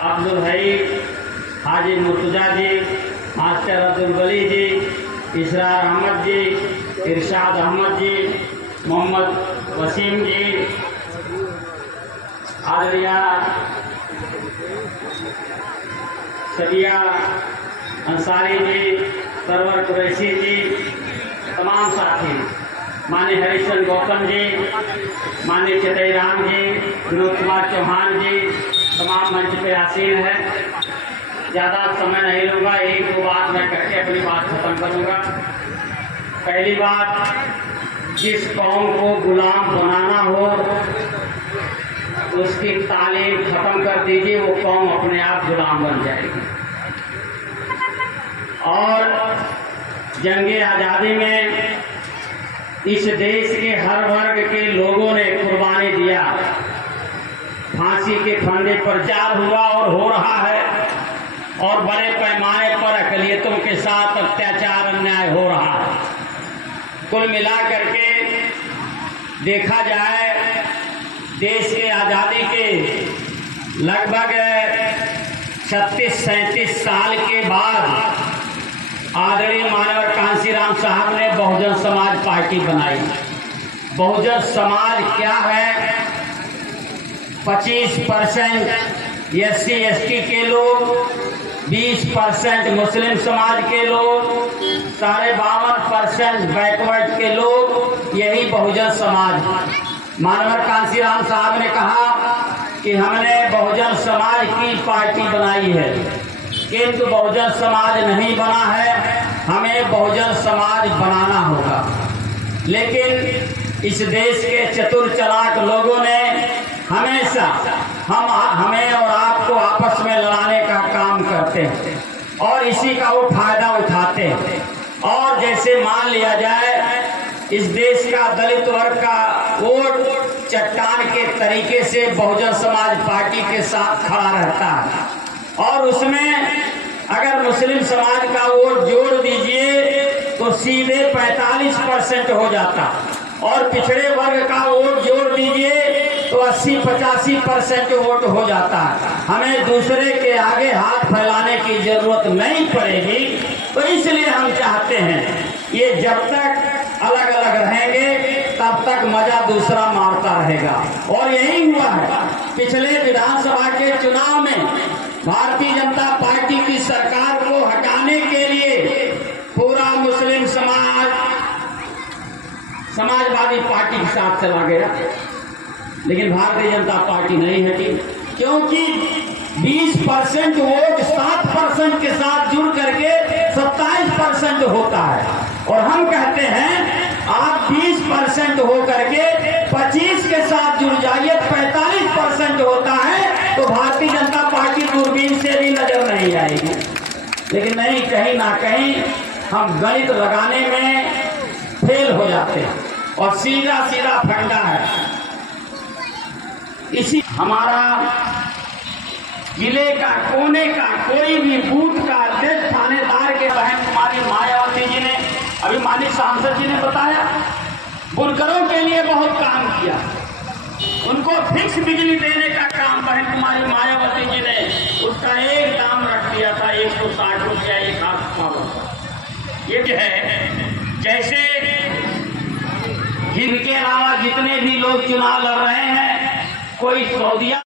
अब्दुल हई, हाजी मुर्तजा जी, मास्टर अब्दुल वली जी, इसरार अहमद जी, इरशाद अहमद जी, मोहम्मद वसीम जी, आदरिया सबिया अंसारी जी, सरवर कुरैशी जी, तमाम साथी, माननीय हरीशचंद्र गौतम जी, माननीय चतई राम जी, विनोद कुमार चौहान जी, तमाम मंच पे आसीन है। ज़्यादा समय नहीं लूँगा, एक दो बात मैं करके अपनी बात खत्म करूँगा। पहली बात, जिस कौम को गुलाम बनाना हो उसकी तालीम खत्म कर दीजिए, वो कौम अपने आप गुलाम बन जाएगी। और जंगे आज़ादी में इस देश के हर वर्ग के लोगों ने कुर्बानी दिया। फांसी के फंदे पर जाल हुआ और हो रहा है, और बड़े पैमाने पर अक़लियतों के साथ अत्याचार अन्याय हो रहा है। कुल मिलाकर के देखा जाए, देश के आज़ादी के लगभग 36-37 साल के बाद आदरणीय माननीय कांशीराम साहब ने बहुजन समाज पार्टी बनाई। बहुजन समाज क्या है? 25% SC ST के लोग, 20% मुस्लिम समाज के लोग, 52% बैकवर्ड के लोग, यही बहुजन समाज। माननीय कांशीराम साहब ने कहा कि हमने बहुजन समाज की पार्टी बनाई है, किंतु बहुजन समाज नहीं बना है, हमें बहुजन समाज बनाना होगा। लेकिन इस देश के चतुर चालाक लोगों ने हमेशा हमें और आपको आपस में लड़ाने का काम करते हैं और इसी का वो फायदा उठाते हैं। और जैसे मान लिया जाए, इस देश का दलित वर्ग का वोट चट्टान के तरीके से बहुजन समाज पार्टी के साथ खड़ा रहता है, और उसमें अगर मुस्लिम समाज का वोट जोड़ दीजिए तो सीधे 45% हो जाता, और पिछड़े वर्ग का वोट जोड़ दीजिए तो 80-85% वोट हो जाता है। हमें दूसरे के आगे हाथ फैलाने की जरूरत नहीं पड़ेगी। तो इसलिए हम चाहते हैं, ये जब तक अलग अलग रहेंगे तब तक मजा दूसरा मारता रहेगा। और यही हुआ है। पिछले विधानसभा के चुनाव में भारतीय जनता पार्टी की सरकार को हटाने के लिए पूरा मुस्लिम समाजवादी पार्टी के साथ चला गया, लेकिन भारतीय जनता पार्टी नहीं हटी, क्योंकि 20% वोट 7% के साथ जुड़ करके 27% होता है। और हम कहते हैं आप 20% हो करके 25 के साथ जुड़ जाइए, 45% होता है, तो भारतीय जनता पार्टी दूरबीन से भी नजर नहीं आएगी। लेकिन नहीं, कहीं ना कहीं हम गणित लगाने में फेल हो जाते हैं, और सीधा सीधा फंडा है। इसी हमारा जिले का कोने का कोई भी बूथ का अध्यक्ष थानेदार के बहन कुमारी मायावती जी ने, अभी माननीय सांसद जी ने बताया, बुनकरों के लिए बहुत काम किया। उनको फिक्स बिजली देने का काम बहन कुमारी मायावती जी ने, उसका एक दाम रख दिया था 160 रुपया एक हाथ पाव। ये है जैसे जिनके अलावा जितने भी लोग चुनाव लड़ रहे हैं, कोई सऊदिया